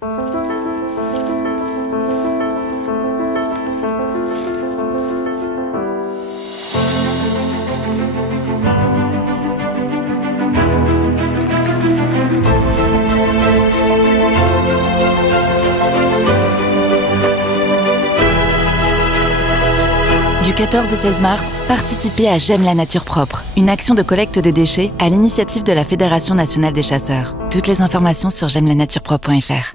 Du 14 au 16 mars, participez à J'aime la nature propre, une action de collecte de déchets à l'initiative de la Fédération nationale des chasseurs. Toutes les informations sur j'aimelanaturePropre.fr.